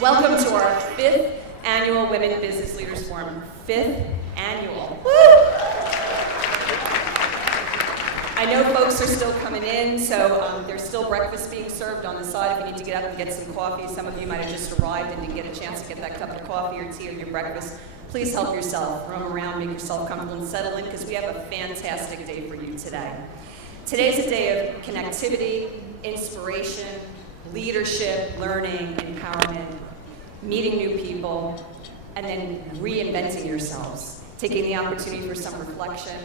Welcome to our 5th annual Women Business Leaders Forum. 5th annual. Woo! I know folks are still coming in, so there's still breakfast being served on the side if you need to get up and get some coffee. Some of you might have just arrived and didn't get a chance to get that cup of coffee or tea or your breakfast. Please help yourself. Roam around, make yourself comfortable and settle in because we have a fantastic day for you today. Today's a day of connectivity, inspiration, leadership, learning, empowerment, meeting new people, and then reinventing yourselves, taking the opportunity for some reflection.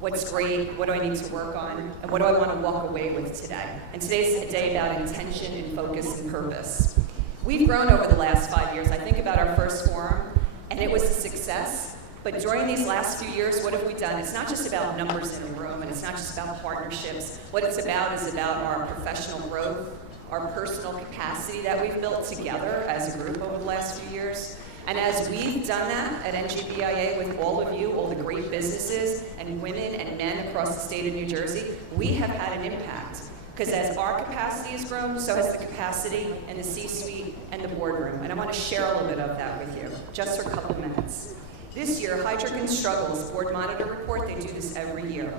What's great, what do I need to work on, and what do I want to walk away with today? And today's a day about intention and focus and purpose. We've grown over the last 5 years. I think about our first forum, and it was a success. But during these last few years, what have we done? It's not just about numbers in a room, and it's not just about partnerships. What it's about is about our professional growth, our personal capacity that we've built together as a group over the last few years. And as we've done that at NJBIA with all of you, all the great businesses and women and men across the state of New Jersey, we have had an impact. Because as our capacity has grown, so has the capacity in the C-suite and the boardroom. And I want to share a little bit of that with you, just for a couple of minutes. This year, Hydrick and Struggles Board Monitor Report, they do this every year.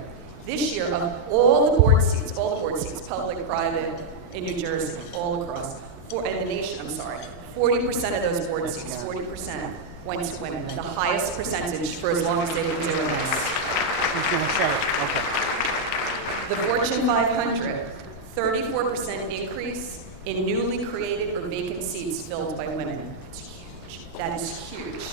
This year, of all the board seats, public, private, in New Jersey, all across, in the nation, 40% of those board seats, 40% went to women, the highest percentage for as long as they've been doing this. Who's going to say it? Okay. The Fortune 500, 34% increase in newly created or vacant seats filled by women. It's huge. That is huge.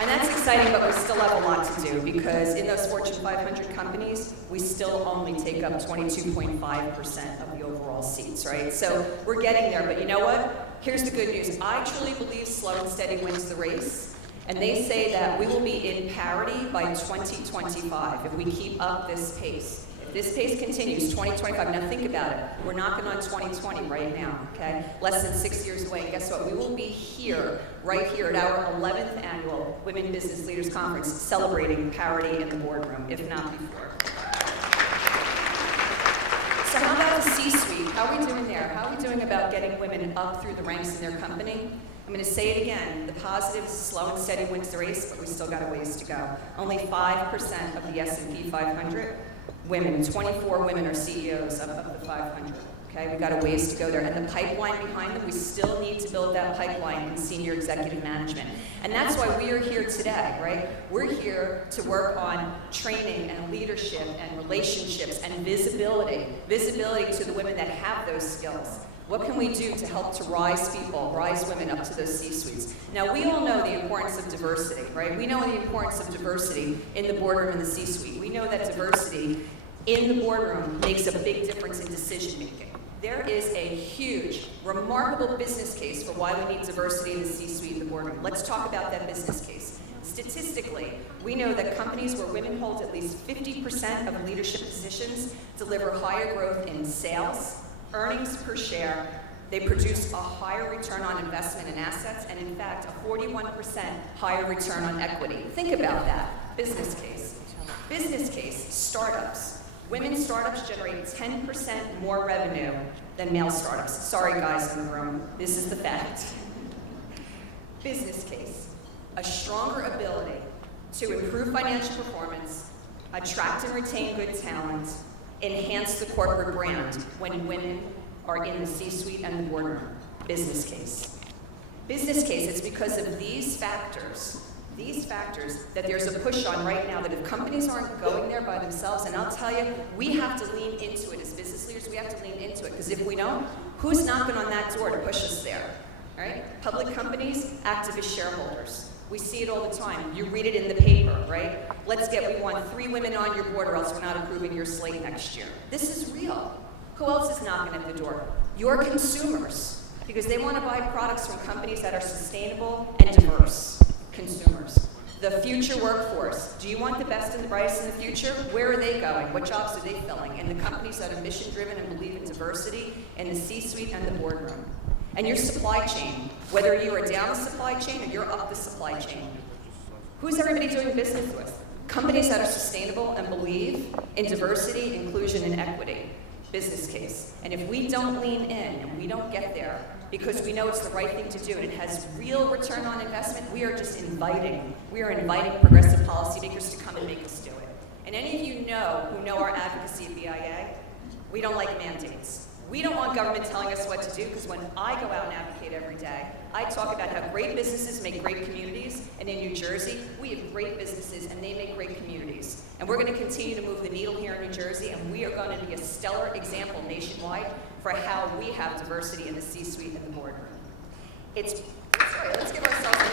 And that's exciting, but we still have a lot to do because in those Fortune 500 companies, we still only take up 22.5% of the overall seats, right? So we're getting there, but you know what? Here's the good news. I truly believe slow and steady wins the race, and they say that we will be in parity by 2025 if we keep up this pace. If this pace continues, 2025, now think about it. We're knocking on 2020 right now, okay? Less than 6 years away, and guess what? We will be here, right here at our 11th annual Women Business Leaders Conference, celebrating parity in the boardroom, if not before. So how about the C-suite? How are we doing there? How are we doing about getting women up through the ranks in their company? I'm going to say it again. The positive is slow and steady wins the race, but we still got a ways to go. Only 5% of the S&P 500 women, 24 women are CEOs of the 500. Okay, we got a ways to go there. And the pipeline behind them, we still need to build that pipeline in senior executive management. And that's why we are here today, right? We're here to work on training and leadership and relationships and visibility to the women that have those skills. What can we do to help to rise women up to those C-suites? Now, we all know the importance of diversity, right? We know the importance of diversity in the boardroom and the C-suite. We know that diversity in the boardroom makes a big difference in decision making. There is a huge, remarkable business case for why we need diversity in the C-suite and the boardroom. Let's talk about that business case. Statistically, we know that companies where women hold at least 50% of leadership positions deliver higher growth in sales, earnings per share, they produce a higher return on investment in assets, and in fact, a 41% higher return on equity. Think about that. Business case. Business case, startups. Women startups generate 10% more revenue than male startups. Sorry guys in the room, this is the fact. Business case, a stronger ability to improve financial performance, attract and retain good talent, enhance the corporate brand when women are in the C-suite and the boardroom. Business case. Business case, it's because of these factors that there's a push on right now that if companies aren't going there by themselves, and I'll tell you, we have to lean into it as business leaders, we have to lean into it, because if we don't, who's knocking on that door to push us there, right? Public companies, activist shareholders. We see it all the time. You read it in the paper, right? We want 3 women on your board or else we're not approving your slate next year. This is real. Who else is knocking at the door? Your consumers, because they want to buy products from companies that are sustainable and diverse. Consumers. The future workforce. Do you want the best and the brightest in the future? Where are they going? What jobs are they filling? And the companies that are mission-driven and believe in diversity in the C-suite and the boardroom. And your supply chain, whether you are down the supply chain or you're up the supply chain. Who's everybody doing business with? Companies that are sustainable and believe in diversity, inclusion, and equity. Business case. And if we don't lean in and we don't get there, because we know it's the right thing to do and it has real return on investment, we are inviting progressive policymakers to come and make us do it. And any of you who know our advocacy at BIA, we don't like mandates. We don't want government telling us what to do, because when I go out and advocate every day, I talk about how great businesses make great communities, and in New Jersey, we have great businesses and they make great communities. And we're going to continue to move the needle here in New Jersey, and we are going to be a stellar example nationwide for how we have diversity in the C-suite and the boardroom. Let's give ourselves a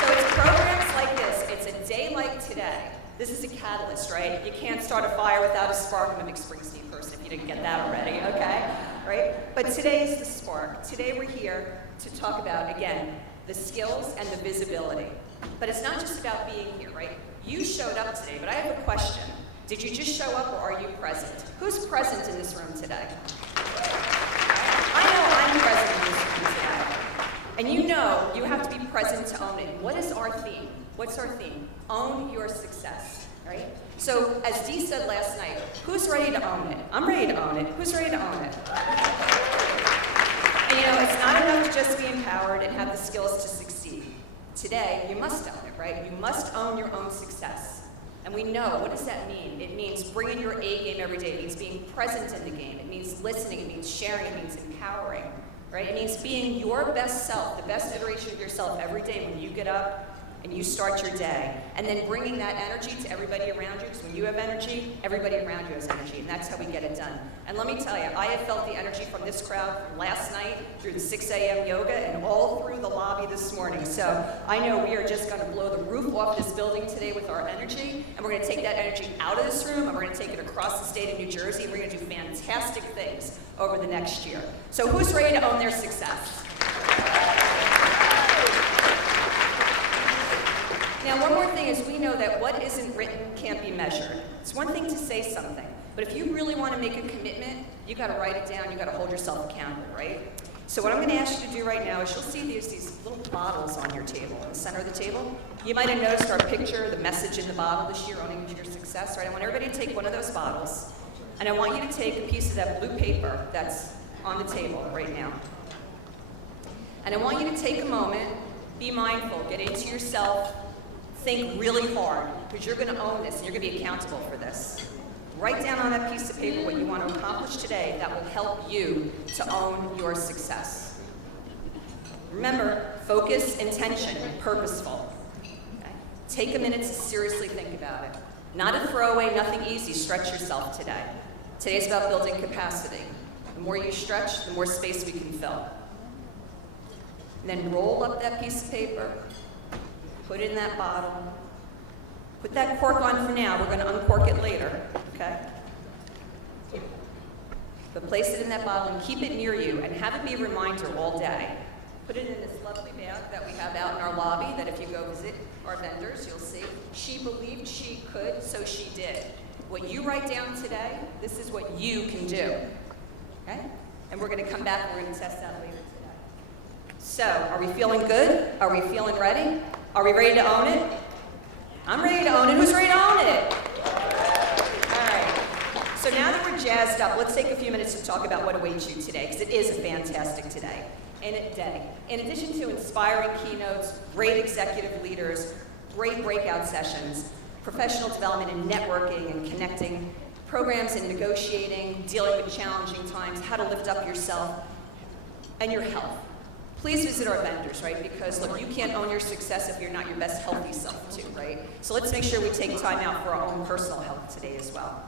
So it's programs like this. It's a day like today. This is a catalyst, right? You can't start a fire without a spark. I'm a Mick Springsteen person if you didn't get that already, okay? Right? But today is the spark. Today we're here to talk about, again, the skills and the visibility. But it's not just about being here, right? You showed up today, but I have a question. Did you just show up, or are you present? Who's present in this room today? I know I'm present in this room today. And you have to be present to own it. What is our theme? What's our theme? Own your success, right? So, as Dee said last night, who's ready to own it? I'm ready to own it. Who's ready to own it? And it's not enough to just be empowered and have the skills to succeed. Today, you must own it, right? You must own your own success. And we know, what does that mean? It means bringing your A game every day. It means being present in the game. It means listening. It means sharing. It means empowering, right? It means being your best self, the best iteration of yourself every day when you get up and you start your day, and then bringing that energy to everybody around you, because when you have energy, everybody around you has energy, and that's how we get it done. And let me tell you, I have felt the energy from this crowd from last night through the 6 a.m. yoga and all through the lobby this morning. So I know we are just going to blow the roof off this building today with our energy, and we're going to take that energy out of this room, and we're going to take it across the state of New Jersey, and we're going to do fantastic things over the next year. So who's ready to own their success? Now, one more thing is we know that what isn't written can't be measured. It's one thing to say something, but if you really want to make a commitment, you got to write it down, you got to hold yourself accountable, right? So what I'm going to ask you to do right now is you'll see these little bottles on your table, in the center of the table. You might have noticed our picture, the message in the bottle this year, owning your success, right? I want everybody to take one of those bottles, and I want you to take a piece of that blue paper that's on the table right now. And I want you to take a moment, be mindful, get into yourself, think really hard, because you're going to own this and you're going to be accountable for this. Write down on that piece of paper what you want to accomplish today that will help you to own your success. Remember, focus, intention, purposeful. Okay? Take a minute to seriously think about it. Not a throwaway, nothing easy. Stretch yourself today. Today's about building capacity. The more you stretch, the more space we can fill. And then roll up that piece of paper. Put it in that bottle. Put that cork on for now. We're going to uncork it later, okay? But place it in that bottle and keep it near you and have it be a reminder all day. Put it in this lovely bag that we have out in our lobby that if you go visit our vendors, you'll see. She believed she could, so she did. What you write down today, this is what you can do, okay? And we're going to come back and we're going to test that later today. So, are we feeling good? Are we feeling ready? Are we ready to own it? I'm ready to own it. Who's ready to own it? All right. So now that we're jazzed up, let's take a few minutes to talk about what awaits you today, because it is a fantastic day. In addition to inspiring keynotes, great executive leaders, great breakout sessions, professional development and networking and connecting, programs in negotiating, dealing with challenging times, how to lift up yourself and your health. Please visit our vendors, right? Because look, you can't own your success if you're not your best healthy self too, right? So let's make sure we take time out for our own personal health today as well.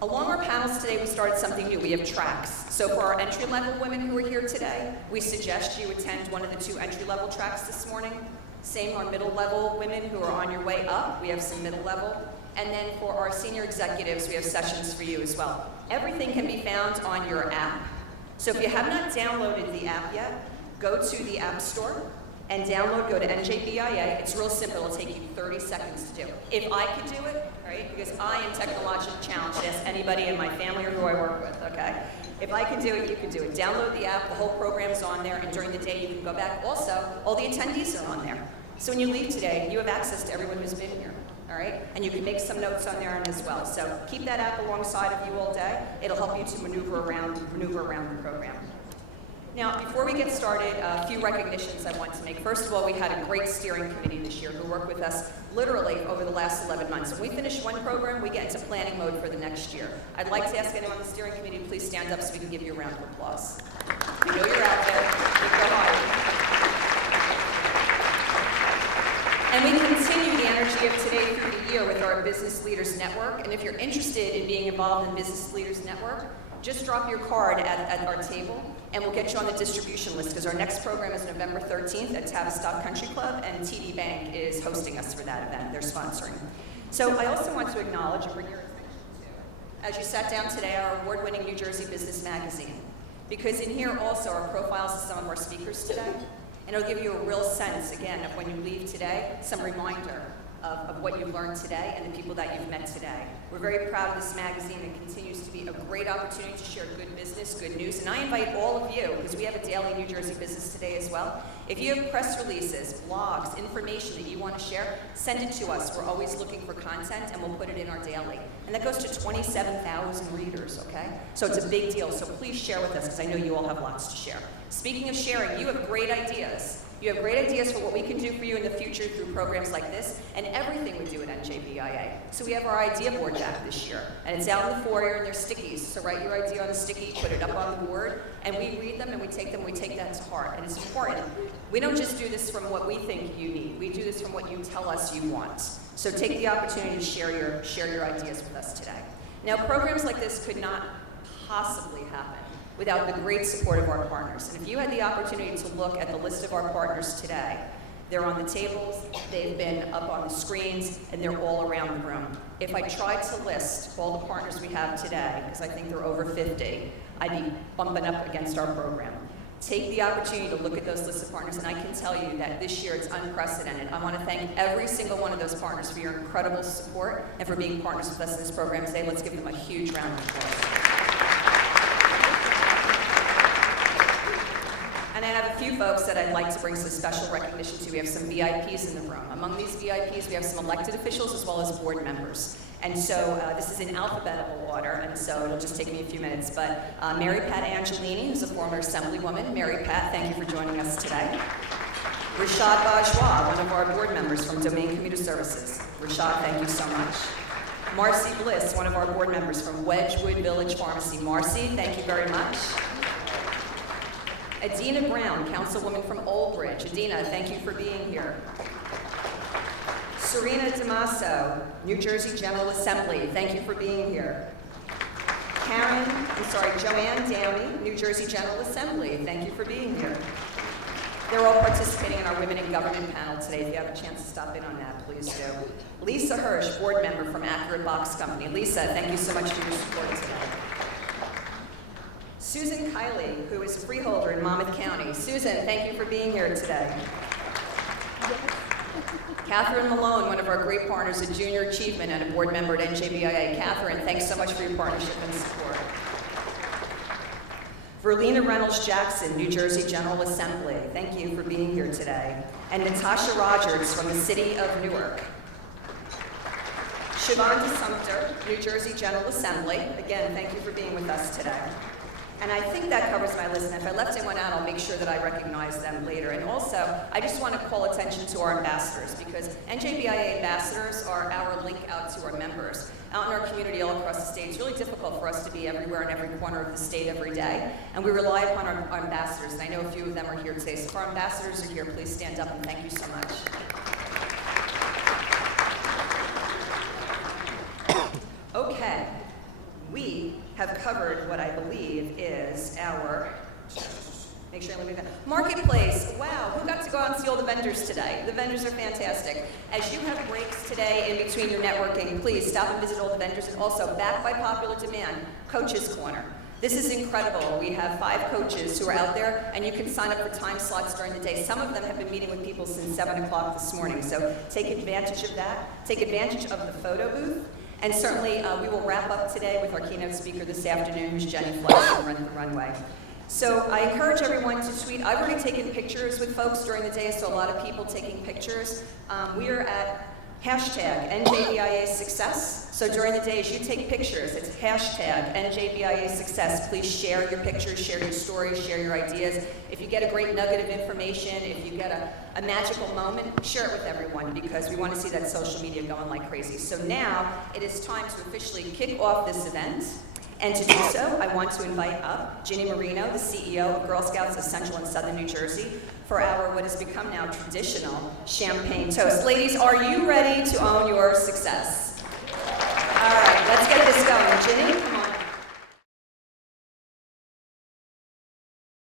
Along our panels today, we started something new. We have tracks. So for our entry-level women who are here today, we suggest you attend one of the 2 entry-level tracks this morning. Same our middle-level women who are on your way up. We have some middle-level. And then for our senior executives, we have sessions for you as well. Everything can be found on your app. So if you have not downloaded the app yet, go to the App Store and download, go to NJBIA. It's real simple. It'll take you 30 seconds to do. If I could do it, right, because I am technologically challenged, ask anybody in my family or who I work with, okay? If I can do it, you can do it. Download the app. The whole program's on there, and during the day, you can go back. Also, all the attendees are on there. So when you leave today, you have access to everyone who's been here, all right? And you can make some notes on there as well. So keep that app alongside of you all day. It'll help you to maneuver around the program. Now, before we get started, a few recognitions I want to make. First of all, we had a great steering committee this year who worked with us literally over the last 11 months. When we finish one program, we get into planning mode for the next year. I'd like to ask anyone on the steering committee to please stand up so we can give you a round of applause. We know you're out there. You go hard. And we continue the energy of today through the year with our Business Leaders Network. And if you're interested in being involved in Business Leaders Network, just drop your card at our table, and we'll get you on the distribution list, because our next program is November 13th at Tavistock Country Club, and TD Bank is hosting us for that event. They're sponsoring. So I also want to acknowledge and bring your attention to, as you sat down today, our award-winning New Jersey Business Magazine, because in here also are profiles of some of our speakers today, and it'll give you a real sense, again, of when you leave today, some reminder of what you've learned today and the people that you've met today. We're very proud of this magazine. It continues to be a great opportunity to share good business, good news, and I invite all of you, because we have a daily New Jersey Business Today as well. If you have press releases, blogs, information that you want to share, send it to us. We're always looking for content, and we'll put it in our daily. And that goes to 27,000 readers, okay? So it's a big deal, so please share with us, because I know you all have lots to share. Speaking of sharing, you have great ideas. You have great ideas for what we can do for you in the future through programs like this and everything we do at NJBIA. So we have our idea board back this year, and it's out in the foyer, and they're stickies. So write your idea on a sticky, put it up on the board, and we read them and we take them, we take that to heart. And it's important. We don't just do this from what we think you need. We do this from what you tell us you want. So take the opportunity to share your ideas with us today. Now, programs like this could not possibly happen without the great support of our partners. And if you had the opportunity to look at the list of our partners today, they're on the tables, they've been up on the screens, and they're all around the room. If I tried to list all the partners we have today, because I think there are over 50, I'd be bumping up against our program. Take the opportunity to look at those lists of partners, and I can tell you that this year it's unprecedented. I want to thank every single one of those partners for your incredible support and for being partners with us in this program today. Let's give them a huge round of applause. And I have a few folks that I'd like to bring some special recognition to. We have some VIPs in the room. Among these VIPs, we have some elected officials as well as board members. And so this is in alphabetical order, and so it'll just take me a few minutes. But Mary Pat Angelini, who's a former Assemblywoman. Mary Pat, thank you for joining us today. Rashad Bajwa, one of our board members from Domain Commuter Services. Rashad, thank you so much. Marcy Bliss, one of our board members from Wedgwood Village Pharmacy. Marcy, thank you very much. Adina Brown, councilwoman from Old Bridge. Adina, thank you for being here. Serena Damaso, New Jersey General Assembly, thank you for being here. Joanne Downey, New Jersey General Assembly, thank you for being here. They're all participating in our Women in Government panel today. If you have a chance to stop in on that, please do. Lisa Hirsch, board member from Accurate Box Company. Lisa, thank you so much for your support today. Susan Kiley, who is a freeholder in Monmouth County. Susan, thank you for being here today. Catherine Malone, one of our great partners at Junior Achievement and a board member at NJBIA. Catherine, thanks so much for your partnership and support. Verlena Reynolds Jackson, New Jersey General Assembly. Thank you for being here today. And Natasha Rogers from the city of Newark. Shavonda Sumter, New Jersey General Assembly. Again, thank you for being with us today. And I think that covers my list, and if I left anyone out, I'll make sure that I recognize them later. And also, I just want to call attention to our ambassadors, because NJBIA ambassadors are our link out to our members. Out in our community all across the state, it's really difficult for us to be everywhere in every corner of the state every day, and we rely upon our ambassadors, and I know a few of them are here today. So if our ambassadors are here, please stand up, and thank you so much. Okay, we have covered what I believe is our, make sure I leave that. Marketplace. Wow, who got to go out and see all the vendors today? The vendors are fantastic. As you have breaks today in between your networking, please stop and visit all the vendors. And also, back by popular demand, Coach's Corner. This is incredible. We have 5 coaches who are out there, and you can sign up for time slots during the day. Some of them have been meeting with people since 7 o'clock this morning, so take advantage of that. Take advantage of the photo booth. And certainly, we will wrap up today with our keynote speaker this afternoon, who's Jenny Flex from Run the Runway. So I encourage everyone to tweet. I've already taken pictures with folks during the day, so a lot of people taking pictures. We are at Hashtag NJBIA success. So during the day, as you take pictures, it's hashtag NJBIA success. Please share your pictures, share your stories, share your ideas. If you get a great nugget of information, if you get a magical moment, share it with everyone because we want to see that social media going like crazy. So now it is time to officially kick off this event. And to do so, I want to invite up Ginny Marino, the CEO of Girl Scouts of Central and Southern New Jersey, for our what has become now traditional champagne toast. Ladies, are you ready to own your success? All right, let's get this going. Ginny, come on.